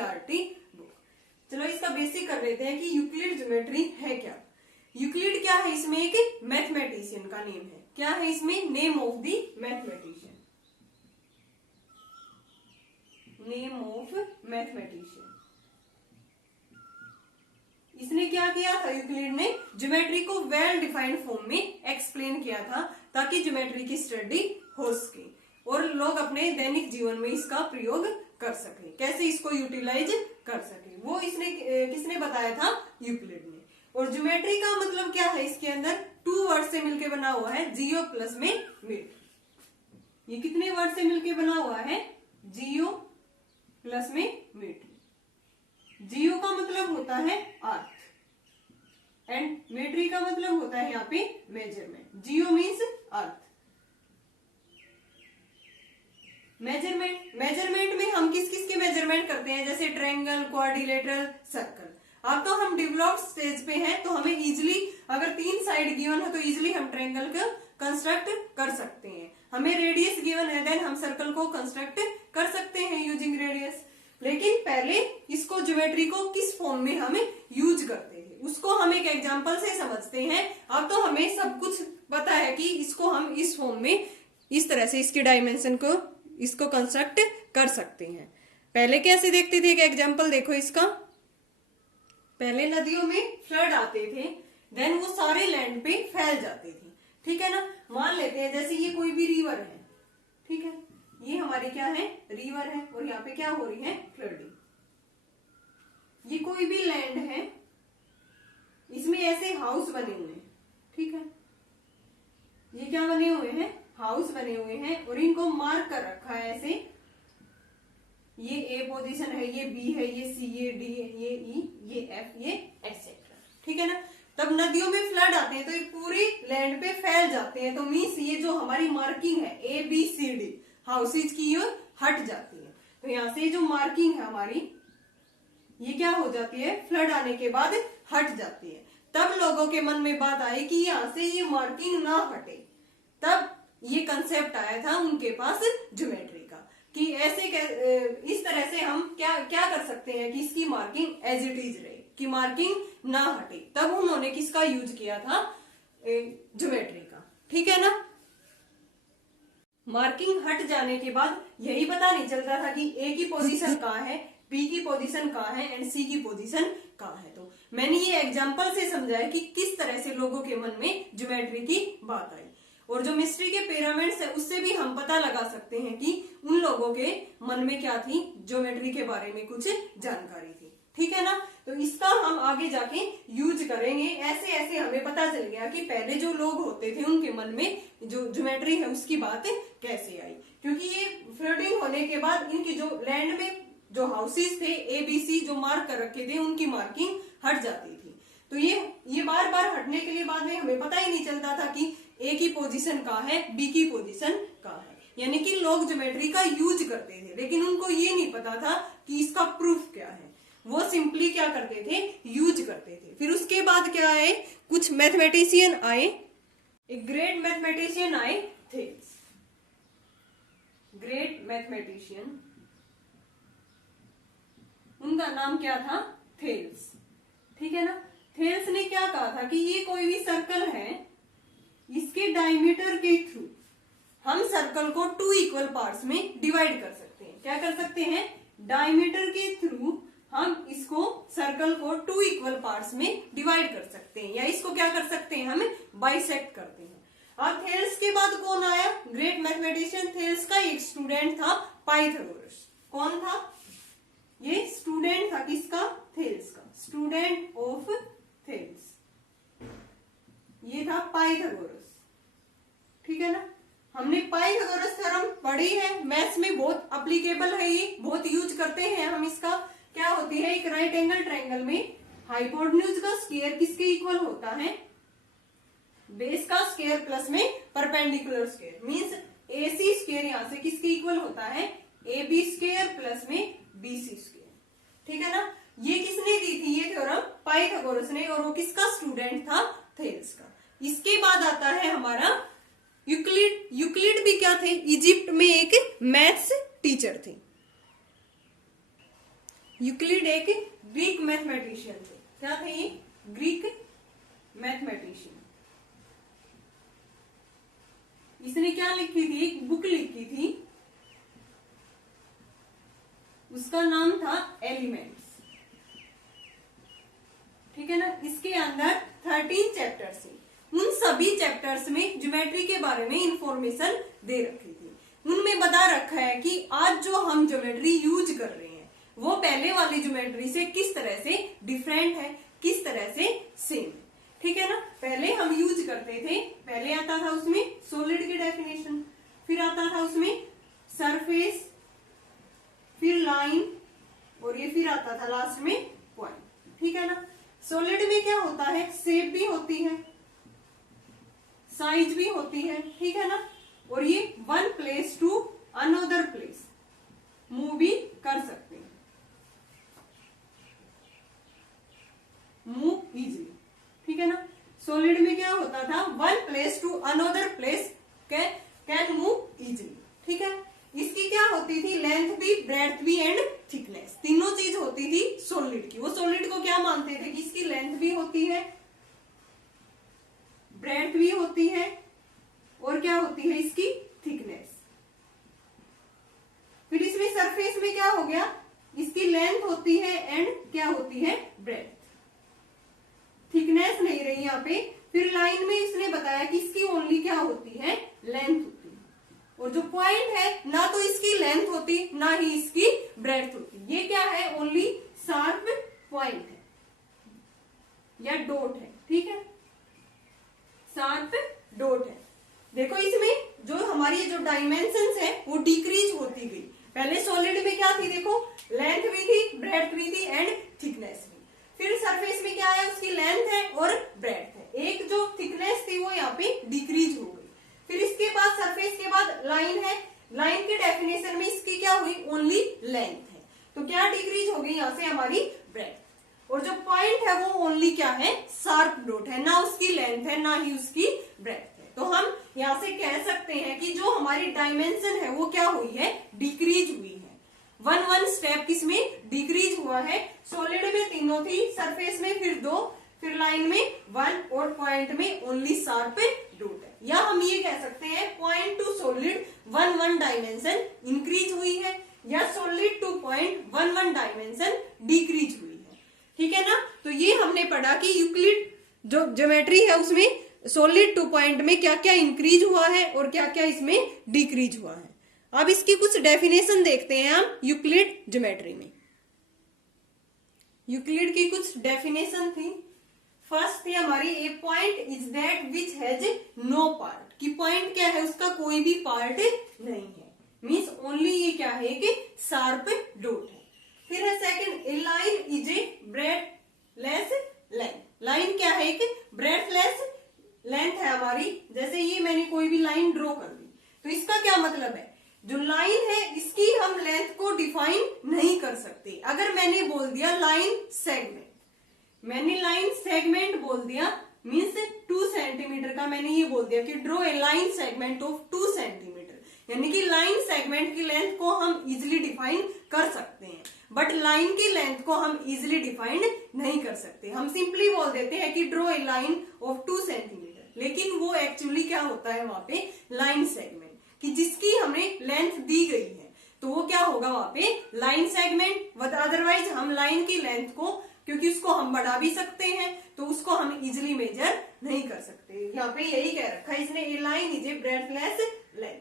NCERT book. चलो इसका basic कर लेते हैं कि यूक्लिड ज्योमेट्री है क्या। यूक्लिड क्या है, इसमें एक मैथमेटिशियन का नेम है। क्या है इसमें, name of the mathematician, name of mathematician. इसने क्या किया था, यूक्लिड ने ज्योमेट्री को वेल डिफाइंड फॉर्म में एक्सप्लेन किया था ताकि ज्योमेट्री की स्टडी हो सके और लोग अपने दैनिक जीवन में इसका प्रयोग कर सके, कैसे इसको यूटिलाइज कर सके, वो इसने किसने बताया था, यूक्लिड ने। और ज्योमेट्री का मतलब क्या है, इसके अंदर 2 वर्ड से मिलकर बना हुआ है, जियो प्लस में मीटर। ये कितने वर्ड से मिलकर बना हुआ है, जियो प्लस में मीटर। जियो का मतलब होता है अर्थ एंड मेट्री का मतलब होता है यहाँ पे मेजरमेंट। जियो मीन्स अर्थ, मेजरमेंट, मेजरमेंट में हम किस किस के मेजरमेंट करते हैं, जैसे ट्रायंगल, क्वाड्रिलेटरल, सर्कल। अब तो हम डेवलप्ड स्टेज पे हैं, तो हमें इजिली अगर 3 साइड गिवन है तो इजिली हम ट्रायंगल का कंस्ट्रक्ट कर सकते हैं। हमें रेडियस गिवन है, देन हम सर्कल को कंस्ट्रक्ट कर सकते हैं यूजिंग रेडियस। लेकिन पहले इसको ज्योमेट्री को किस फॉर्म में हमें यूज करते थे उसको हम एक एग्जांपल से समझते हैं। अब तो हमें सब कुछ पता है कि इसको हम इस फॉर्म में इस तरह से इसके डायमेंशन को इसको कंस्ट्रक्ट कर सकते हैं। पहले कैसे देखते थे, एक एग्जांपल देखो इसका। पहले नदियों में फ्लड आते थे, देन वो सारे लैंड पे फैल जाते थे, ठीक है ना। मान लेते हैं जैसे ये कोई भी रिवर है, ठीक है, ये हमारी क्या है, रिवर है, और यहाँ पे क्या हो रही है, फ्लडिंग। ये कोई भी लैंड है, इसमें ऐसे हाउस बने हुए हैं, ठीक है, ये क्या बने हुए हैं, हाउस बने हुए हैं, और इनको मार्क कर रखा है ऐसे। ये ए पोजीशन है, ये बी है, ये सी, ये डी, ये ई, ये एफ, ये एक्सेट्रा, ठीक है ना। तब नदियों में फ्लड आते हैं तो ये पूरी लैंड पे फैल जाते हैं, तो मीन्स ये जो हमारी मार्किंग है A B C D houses की, ये हट जाती है। तो यहाँ से जो मार्किंग है हमारी, ये क्या हो जाती है, फ्लड आने के बाद हट जाती है। तब लोगों के मन में बात आई कि यहाँ से ये मार्किंग ना हटे, तब ये कंसेप्ट आया था उनके पास ज्योमेट्री का, कि ऐसे इस तरह से हम क्या क्या कर सकते हैं कि इसकी मार्किंग एज इट इज रहे, कि मार्किंग ना हटे। तब उन्होंने किसका यूज किया था, ज्योमेट्री का, ठीक है ना। मार्किंग हट जाने के बाद यही पता नहीं चलता था कि ए की पोजीशन कहाँ है, बी की पोजीशन कहाँ है एंड सी की पोजीशन कहाँ है। तो मैंने ये एग्जांपल से समझाया कि किस तरह से लोगों के मन में ज्योमेट्री की बात आई। और जो मिस्ट्री के पिरामिड्स है उससे भी हम पता लगा सकते हैं कि उन लोगों के मन में क्या थी, ज्योमेट्री के बारे में कुछ जानकारी थी, ठीक है ना। तो इसका हम आगे जाके यूज करेंगे। ऐसे ऐसे हमें पता चल गया कि पहले जो लोग होते थे उनके मन में जो ज्योमेट्री है उसकी बात कैसे आई, क्योंकि ये फ्लडिंग होने के बाद इनकी जो लैंड में जो हाउसेस थे ए बी सी जो मार्क कर रखे थे उनकी मार्किंग हट जाती थी। तो ये बार बार हटने के लिए बाद में हमें पता ही नहीं चलता था कि ए की पोजीशन कहाँ है, बी की पोजीशन कहाँ है। यानी कि लोग ज्योमेट्री का यूज करते थे, लेकिन उनको ये नहीं पता था कि इसका प्रूफ क्या है। वो सिंपली क्या करते थे, यूज करते थे। फिर उसके बाद क्या आए, कुछ मैथमेटिशियन आए, एक ग्रेट मैथमेटिशियन आए, थेल्स, ग्रेट मैथमेटिशियन, उनका नाम क्या था, थेल्स, ठीक है ना। थेल्स ने क्या कहा था कि ये कोई भी सर्कल है, इसके डायमीटर के थ्रू हम सर्कल को 2 इक्वल पार्ट्स में डिवाइड कर सकते हैं। क्या कर सकते हैं, डायमीटर के थ्रू हम इसको सर्कल को 2 इक्वल पार्ट्स में डिवाइड कर सकते हैं, या इसको क्या कर सकते हैं, हम बाइसेक्ट करते हैं। और थेल्स के बाद कौन आया, ग्रेट मैथमेटिशियन। थेल्स का एक स्टूडेंट था पाइथागोरस। कौन था, ये स्टूडेंट था किसका, थेल्स का, स्टूडेंट ऑफ थेल्स, ये था पाइथागोरस, ठीक है ना। हमने पाइथागोरस थ्योरम पढ़ी है, मैथ्स में बहुत एप्लीकेबल है, ये बहुत यूज करते हैं हम इसका। क्या होती है, एक राइट एंगल ट्रायंगल में हाइपोटेन्यूज का स्क्वायर किसके इक्वल होता है, बेस का स्क्वायर प्लस में perpendicular square, means AC square यहाँ से किसके इक्वल होता है, ए बी स्क्वायर प्लस में बीसी स्क्वायर, ठीक है ना। ये किसने दी थी ये थ्योरम, पाइथागोरस ने, और वो किसका स्टूडेंट था, थेल्स का। इसके बाद आता है हमारा यूक्लिड। यूक्लिड भी क्या थे, इजिप्ट में एक मैथ्स टीचर थे। यूक्लिड एक ग्रीक मैथमेटिशियन थे। क्या थे ये? Greek mathematician. इसने क्या लिखी थी? एक बुक लिखी थी, उसका नाम था एलिमेंट्स। ठीक है ना। इसके अंदर 13 चैप्टर्स हैं। उन सभी चैप्टर्स में ज्योमेट्री के बारे में इंफॉर्मेशन दे रखी थी। उनमें बता रखा है कि आज जो हम ज्योमेट्री यूज कर रहे हैं वो पहले वाली ज्योमेट्री से किस तरह से डिफरेंट है, किस तरह से सेम है। ठीक है ना। पहले हम यूज करते थे, पहले आता था उसमें सॉलिड की डेफिनेशन, फिर आता था उसमें सरफेस, फिर लाइन, और ये फिर आता था लास्ट में पॉइंट। ठीक है ना। सॉलिड में क्या होता है? शेप भी होती है, साइज भी होती है। ठीक है ना। और ये one place to another place move भी कर सकते हैं, मूव इजीली। ठीक है ना। सॉलिड में क्या होता था? One place to another place can move easily. ठीक है। इसकी क्या होती थी? लेंथ भी, ब्रेड्थ भी एंड थिकनेस, तीनों चीज होती थी सॉलिड की। वो सॉलिड को क्या मानते थे कि इसकी लेंथ भी होती है, ब्रेड्थ भी होती है, और क्या होती है? इसकी थिकनेस। फिर इसमें सरफेस में क्या हो गया? इसकी लेंथ होती है एंड क्या होती है? ब्रेड्थ। थिकनेस नहीं रही यहाँ पे। फिर लाइन में इसने बताया कि इसकी ओनली क्या होती है? लेंथ होती है। और जो पॉइंट है, ना तो इसकी लेंथ होती ना ही इसकी ब्रेड्थ होती। ये क्या है? ओनली शार्प पॉइंट है या डॉट है। ठीक है। शार्प डॉट है। देखो इसमें जो हमारी जो डायमेंशंस है वो डिक्रीज होती गई। पहले सॉलिड में क्या थी? देखो लेंथ भी थी, ब्रेड्थ भी थी एंड थिकनेस भी। फिर सरफेस में क्या है? उसकी लेंथ है और ब्रेड्थ है। एक जो थिकनेस थी वो यहाँ पे डिक्रीज हो गई। फिर इसके बाद सरफेस के बाद लाइन है। लाइन की डेफिनेशन में इसकी क्या हुई? ओनली लेंथ है, तो क्या डिक्रीज हो गई यहाँ से? हमारी ब्रेड्थ। और जो पॉइंट है वो ओनली क्या है? शार्प डॉट है, ना उसकी लेंथ है ना ही उसकी ब्रेड्थ है। तो हम यहाँ से कह सकते हैं कि जो हमारी डायमेंशन है वो क्या हुई है? डिक्रीज हुई है। वन स्टेप किसमें? डिक्रीज हुआ है। सॉलिड में तीनों थी, सरफेस में फिर 2, फिर लाइन में 1 और पॉइंट में ओनली शार्प डॉट है। या हम ये कह सकते हैं point two solid 1 dimension increase हुई है, या solid two point 1 dimension decrease हुई है। ठीक है ना। तो ये हमने पढ़ा कि यूक्लिड जो ज्योमेट्री है उसमें सॉलिड टू पॉइंट में क्या क्या इंक्रीज हुआ है और क्या क्या इसमें डिक्रीज हुआ है। अब इसकी कुछ डेफिनेशन देखते हैं हम यूक्लिड ज्योमेट्री में। यूक्लिड की कुछ डेफिनेशन थी। फर्स्ट थी हमारी, a point is that which has no part. कि पॉइंट क्या है? उसका कोई भी पार्ट नहीं है, मीन्स ओनली ये क्या है कि शार्प डॉट है। फिर है second, a line is a breadless line. Line क्या है? कि ब्रेडलेस लेंथ है हमारी। जैसे ये मैंने कोई भी लाइन ड्रॉ कर दी, तो इसका क्या मतलब है? जो लाइन है इसकी हम लेंथ को डिफाइन नहीं कर सकते। अगर मैंने बोल दिया लाइन सेगमेंट, मैंने लाइन सेगमेंट बोल दिया, मीन्स 2 सेंटीमीटर का मैंने ये बोल दिया कि draw a line segment of 2 centimetre, यानी कि लाइन सेगमेंट की लेंथ को हम इजिली डिफाइन कर सकते हैं, बट लाइन की लेंथ को हम इजिली डिफाइन नहीं कर सकते। हम सिंपली बोल देते हैं कि draw a line of 2 centimetre, लेकिन वो एक्चुअली क्या होता है वहां पे? लाइन सेगमेंट, कि जिसकी हमें लेंथ दी गई है तो वो क्या होगा वहां पे? Line segment. अदरवाइज हम लाइन की लेंथ को, क्योंकि उसको हम बढ़ा भी सकते हैं, तो उसको हम इजिली मेजर नहीं कर सकते। यहाँ पे यही कह रखा है इसने, a line is a breadless length.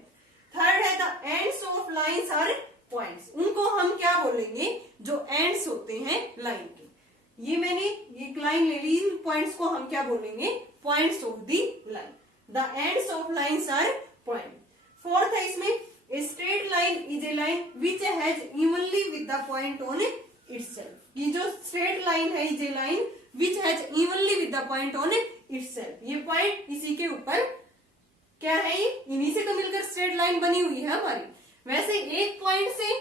Third है, the ends of lines are points. उनको हम क्या बोलेंगे? जो एंड्स होते हैं लाइन के। ये मैंने एक लाइन ले ली, इन पॉइंट्स को हम क्या बोलेंगे? Points of the line. The ends of lines are point. Fourth है इसमें, a straight line is a line which has evenly with the point on itself. ये जो स्ट्रेट लाइन है is a line which has evenly with the point on itself. ये point इसी के ऊपर क्या है? ये इन्हीं से तो मिलकर स्ट्रेट लाइन बनी हुई है हमारी। वैसे एक पॉइंट से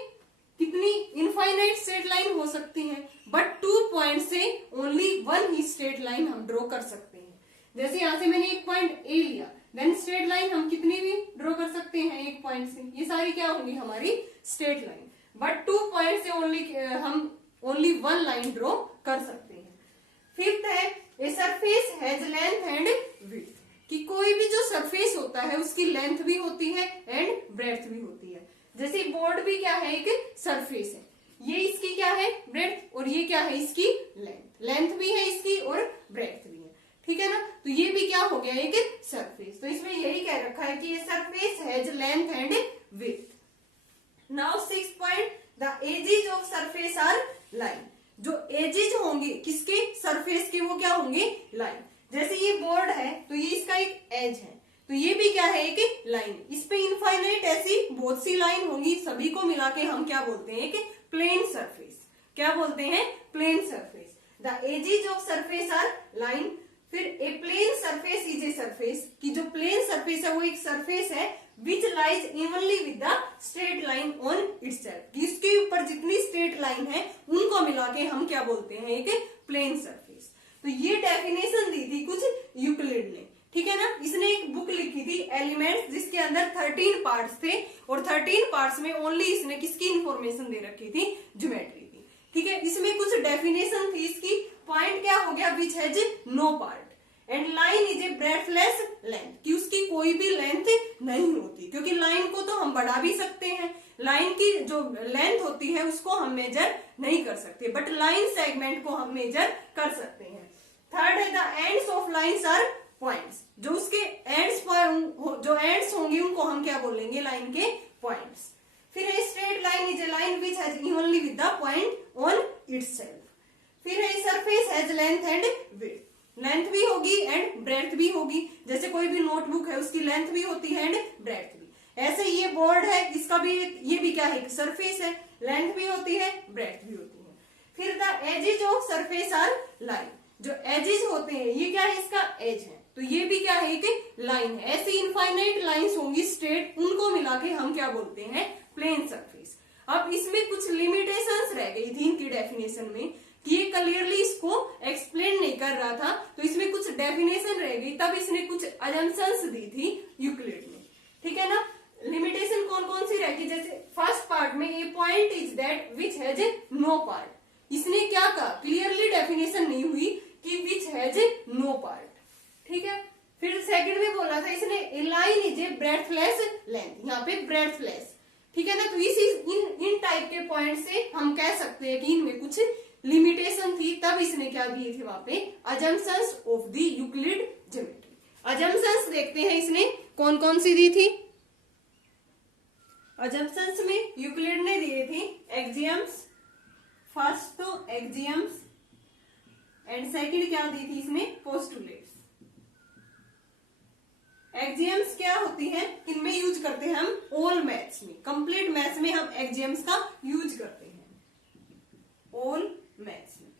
कितनी इनफाइनाइट स्ट्रेट लाइन हो सकती है, बट 2 पॉइंट से ओनली 1 ही स्ट्रेट लाइन हम ड्रॉ कर सकते हैं। जैसे यहां से मैंने एक पॉइंट ए लिया, देन स्ट्रेट लाइन हम कितनी भी ड्रॉ कर सकते हैं एक पॉइंट से। ये सारी क्या होंगी? हमारी स्ट्रेट लाइन। बट 2 पॉइंट से ओनली हम ओनली वन लाइन ड्रॉ कर सकते हैं। फिफ्थ है a surface has length and width, कि कोई भी जो सरफेस होता है उसकी लेंथ भी होती है एंड ब्रेड्थ भी होती है। जैसे बोर्ड भी क्या है, एक सरफेस है, ये इसकी क्या है ब्रेड्थ और ये क्या है इसकी लेंथ, लेंथ भी है इसकी और ब्रेड्थ भी है, ठीक है ना। तो ये भी क्या हो गया एक सरफेस। तो इसमें यही कह रखा है कि ये surface has length and width. Now 6 point, the edges of surface are line, जो एजेस होंगे किसके सरफेस के वो क्या होंगे लाइन। जैसे ये बोर्ड है तो ये इसका एक एज है, तो ये भी क्या है एक लाइन, इस पे इनफाइनाइट ऐसी बहुत सी लाइन होंगी, सभी को मिला के हम क्या बोलते हैं कि प्लेन सरफेस। क्या बोलते हैं, plane surface. The edges of surface are line. फिर a plane surface is a surface, कि जो प्लेन सरफेस है वो एक सरफेस है which lies evenly with the straight line on itself, कि इसके ऊपर जितनी स्ट्रेट लाइन है उनको मिला के हम क्या बोलते हैं एक प्लेन सरफेस। तो ये डेफिनेशन दी थी कुछ यूक्लिड ने, ठीक है ना। इसने एक बुक लिखी थी एलिमेंट्स, जिसके अंदर 13 पार्ट्स थे और 13 पार्ट्स में ओनली इसने किसकी इंफॉर्मेशन दे रखी थी, ज्योमेट्री की, ठीक है। इसमें कुछ डेफिनेशन थी इसकी। पॉइंट क्या हो गया, which has no part and line is a breathless length, कि उसकी कोई भी लेंथ नहीं होती, क्योंकि लाइन को तो हम बढ़ा भी सकते हैं, लाइन की जो लेंथ होती है उसको हम मेजर नहीं कर सकते, बट लाइन सेगमेंट को हम मेजर कर सकते हैं। थर्ड है the ends of lines are points, जो उसके एंड्स जो एंड्स होंगे उनको हम क्या बोलेंगे, लाइन के पॉइंट्स। फिर है straight line is a line which has evenly with the point on itself. फिर है surface has length and width, length भी होगी एंड ब्रेड्थ भी होगी। जैसे कोई भी नोटबुक है उसकी लेंथ भी होती है एंड ब्रेड्थ भी, ऐसे ये बोर्ड है इसका भी, ये भी क्या है सरफेस है, लेंथ भी होती है ब्रेड्थ भी होती है। फिर the edges of surface are line, जो एजेस होते हैं ये क्या है, इसका एज है, तो ये भी क्या है एक लाइन है। ऐसी इनफाइनाइट लाइंस होंगी स्ट्रेट, उनको मिला के हम क्या बोलते हैं, प्लेन सरफेस। अब इसमें कुछ लिमिटेशंस रह गई थी इनकी डेफिनेशन में, कि ये क्लियरली इसको एक्सप्लेन नहीं कर रहा था, तो इसमें कुछ डेफिनेशन रह गई, तब इसने कुछ अजम्पशंस दी थी यूक्लिड ने, ठीक है ना। लिमिटेशन कौन कौन सी रहेगी, जैसे फर्स्ट पार्ट में a point is that which has no part, इसने क्या कहा, क्लियरली डेफिनेशन नहीं हुई कि विच हैज नो पार्ट, ठीक है। फिर सेकंड में बोला था इसने a line is a breathless length, यहाँ पे ब्रेथलेस, ठीक है ना। तो इन टाइप के पॉइंट से हम कह सकते हैं कि इनमें कुछ लिमिटेशन थी, तब इसने क्या दिए थे वहां पे, assumptions of the Euclid geometry. Assumptions देखते हैं इसने कौन कौन सी दी थी। अजम्पशंस में यूक्लिड ने दिए थे एक्सियम्स, फर्स्ट तो एक्सियम्स एंड सेकंड क्या दी थी इसने, पोस्टुलेट्स। एक्सियम्स क्या होती है, इनमें यूज करते हैं हम ऑल मैथ्स में, कंप्लीट मैथ्स में हम एक्सियम्स का यूज करते हैं, ऑल मैथ्स में,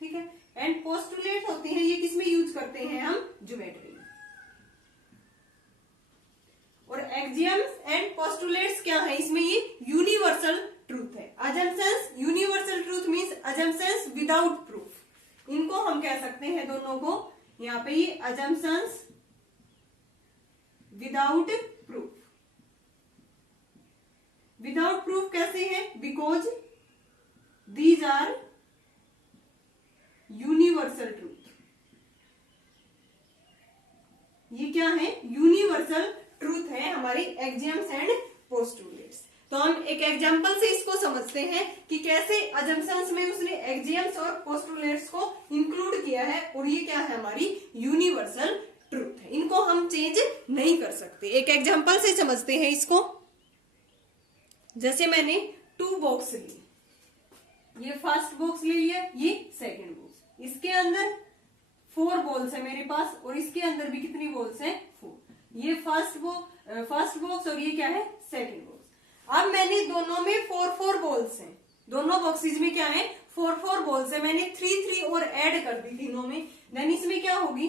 ठीक है। एंड पोस्टुलेट होती है, ये किसमें यूज करते हैं हम, ज्योमेट्री में। और एक्सियम्स एंड पोस्टुलेट्स क्या है, इसमें ये यूनिवर्सल ट्रूथ है। Assumptions, universal truth means assumptions without proof, इनको हम कह सकते हैं दोनों को, यहाँ पे ये assumptions without proof. Without proof कैसे है, because these are universal truth, ये क्या है, यूनिवर्सल ट्रूथ है हमारी एक्सियम्स एंड पोस्टुलेट्स। तो हम एक एग्जांपल से इसको समझते हैं कि कैसे अजम्पशंस में उसने एक्सियम्स और पोस्टुलेट्स को इंक्लूड किया है, और ये क्या है, हमारी यूनिवर्सल ट्रूथ है, इनको हम चेंज नहीं कर सकते। एक एग्जांपल से समझते हैं इसको। जैसे मैंने 2 बॉक्स ली, ये फर्स्ट बॉक्स ले लिया, ये सेकंड बॉक्स, इसके अंदर 4 बॉल्स है मेरे पास, और इसके अंदर भी कितनी बॉल्स है, 4। ये फर्स्ट बॉक्स और ये क्या है, सेकंड बॉक्स। अब मैंने दोनों में 4 बॉल्स हैं, दोनों बॉक्सेज में क्या है, 4 बॉल्स है, मैंने 3 और ऐड कर दी तीनों में, देन इसमें क्या होगी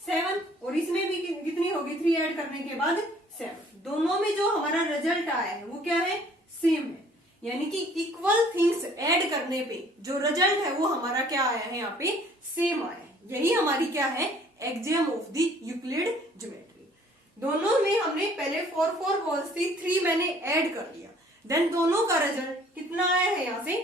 7, और इसमें भी कितनी होगी, 3 ऐड करने के बाद 7। दोनों में जो हमारा रिजल्ट आया है वो क्या है, सेम है, यानी कि इक्वल थिंग्स ऐड करने पे जो रिजल्ट है वो हमारा क्या आया है, यहाँ पे सेम आया है। यही हमारी क्या है, axiom of the Euclid geometry. दोनों में हमने पहले 4 बॉल्स थी, 3 मैंने ऐड कर दिया, देन दोनों का रिजल्ट कितना आया है, यहाँ से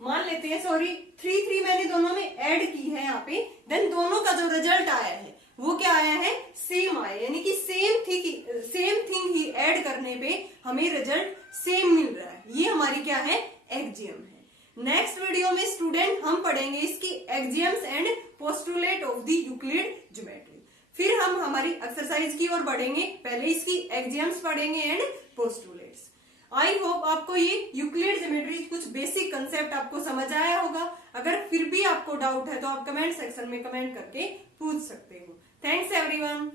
मान लेते हैं, सॉरी 3 मैंने दोनों में ऐड की है यहाँ पे, देन दोनों का जो रिजल्ट आया है वो क्या आया है, सेम आया, यानी कि सेम थिंग ही ऐड करने पे हमें रिजल्ट सेम मिल रहा है। ये हमारी क्या है, एक्सियम है। नेक्स्ट वीडियो में स्टूडेंट हम पढ़ेंगे इसकी axioms and postulate of the Euclid geometry. फिर हम हमारी एक्सरसाइज की ओर बढ़ेंगे, पहले इसकी एक्सियम्स पढ़ेंगे एंड पोस्टुलेट्स। आई होप आपको ये यूक्लिड ज्योमेट्री कुछ बेसिक कंसेप्ट आपको समझ आया होगा। अगर फिर भी आपको डाउट है तो आप कमेंट सेक्शन में कमेंट करके पूछ सकते हो। Thanks everyone.